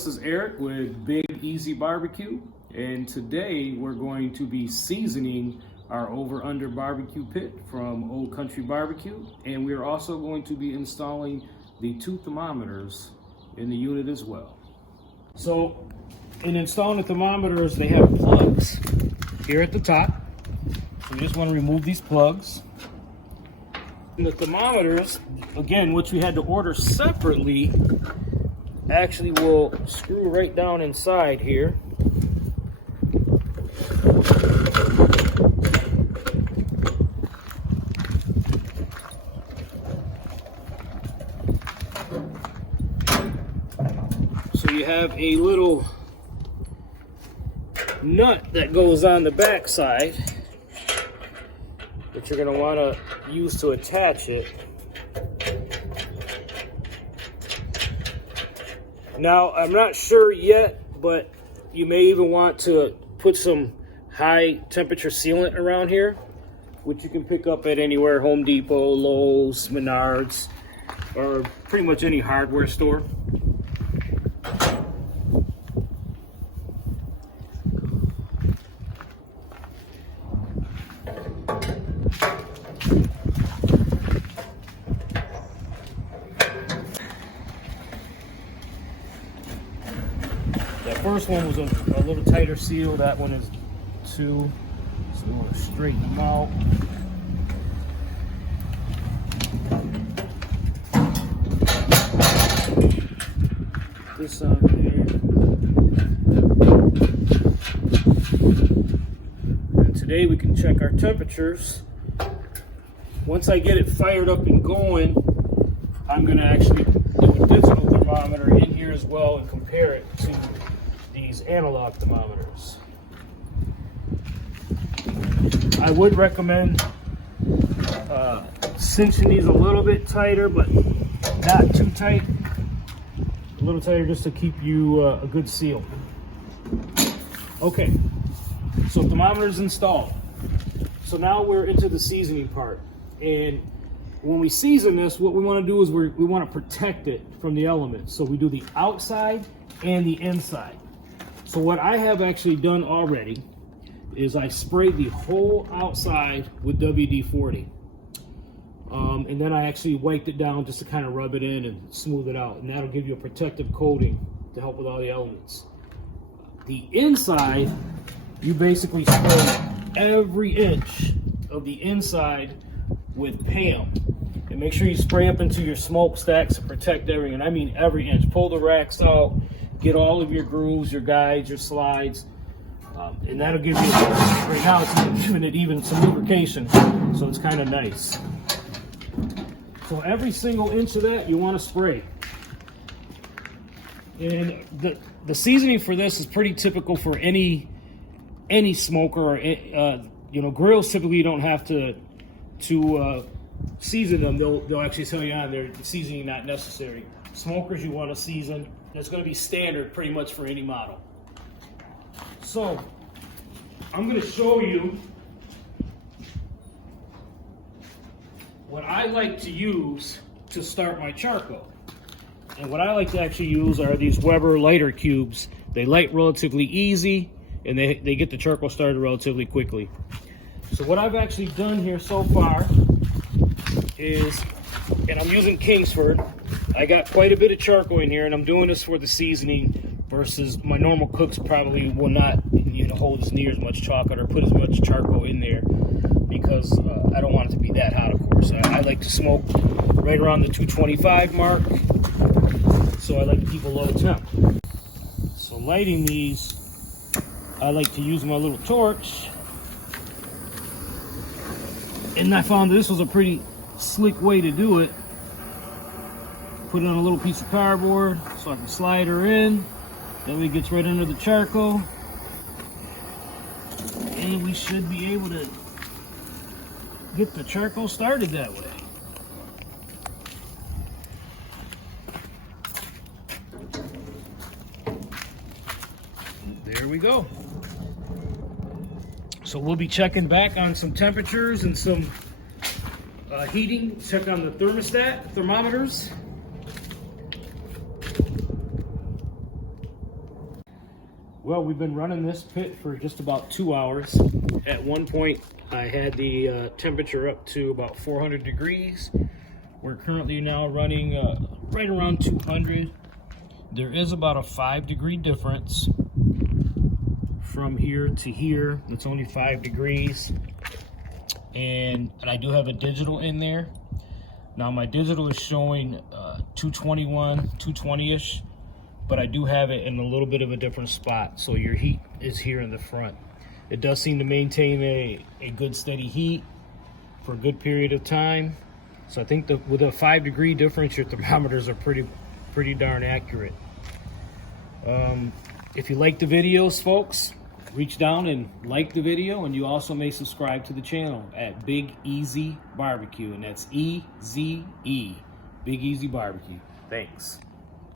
this is Eric with Big Easy Barbecue, and today we're going to be seasoning our Over Under BBQ Pit from Old Country Barbecue, and we are also going to be installing the 2 thermometers in the unit as well. So in installing the thermometers, they have plugs here at the top. So we just want to remove these plugs. And the thermometers, again, which we had to order separately, actually will screw right down inside here. So you have a little nut that goes on the back side that you're going to want to use to attach it. Now, I'm not sure yet, but you may even want to put some high temperature sealant around here, which you can pick up at anywhere, Home Depot, Lowe's, Menards, or pretty much any hardware store. That first one was a little tighter seal. That one is 2. So we want to straighten them out. Put this on there. And today we can check our temperatures. Once I get it fired up and going, I'm going to actually do a digital thermometer in here as well and compare it to these analog thermometers. I would recommend cinching these a little bit tighter, but not too tight. A little tighter just to keep you a good seal. Okay, so thermometer's installed. So now we're into the seasoning part. And when we season this, what we want to do is we want to protect it from the elements. So we do the outside and the inside. So what I have actually done already is I sprayed the whole outside with WD-40. And then I actually wiped it down just to kind of rub it in and smooth it out. And that'll give you a protective coating to help with all the elements. The inside, you basically spray every inch of the inside with PAM. And make sure you spray up into your smokestacks to protect everything. And I mean every inch. Pull the racks out, get all of your grooves, your guides, your slides. And that'll give you, right now it's giving it even some lubrication. So it's kind of nice. So every single inch of that you want to spray. And the seasoning for this is pretty typical for any smoker or grills. Typically you don't have to season them. They'll actually tell you on there seasoning not necessary. Smokers you want to season. That's going to be standard pretty much for any model. So I'm going to show you what I like to use to start my charcoal. And what I like to actually use are these Weber lighter cubes. They light relatively easy and they get the charcoal started relatively quickly. So what I've actually done here so far is, and I'm using Kingsford, I got quite a bit of charcoal in here, and I'm doing this for the seasoning versus my normal cooks probably will not hold as near as much chocolate or put as much charcoal in there because I don't want it to be that hot, of course. I like to smoke right around the 225 mark, so I like to keep a low temp. So lighting these, I like to use my little torch. And I found this was a pretty slick way to do it. Put it on a little piece of cardboard so I can slide her in. That way it gets right under the charcoal. And we should be able to get the charcoal started that way. There we go. So we'll be checking back on some temperatures and some heating. Check on the thermostat, thermometers. Well, we've been running this pit for just about 2 hours. At one point, I had the temperature up to about 400 degrees. We're currently now running right around 200. There is about a 5-degree difference from here to here. It's only 5 degrees. And I do have a digital in there. Now my digital is showing 221, 220-ish, but I do have it in a little bit of a different spot. So your heat is here in the front. It does seem to maintain a good steady heat for a good period of time. So I think that with a 5-degree difference, your thermometers are pretty darn accurate. If you like the videos, folks, reach down and like the video, and you also may subscribe to the channel at Big Easy Barbecue, and that's E-Z-E, Big Easy Barbecue. Thanks.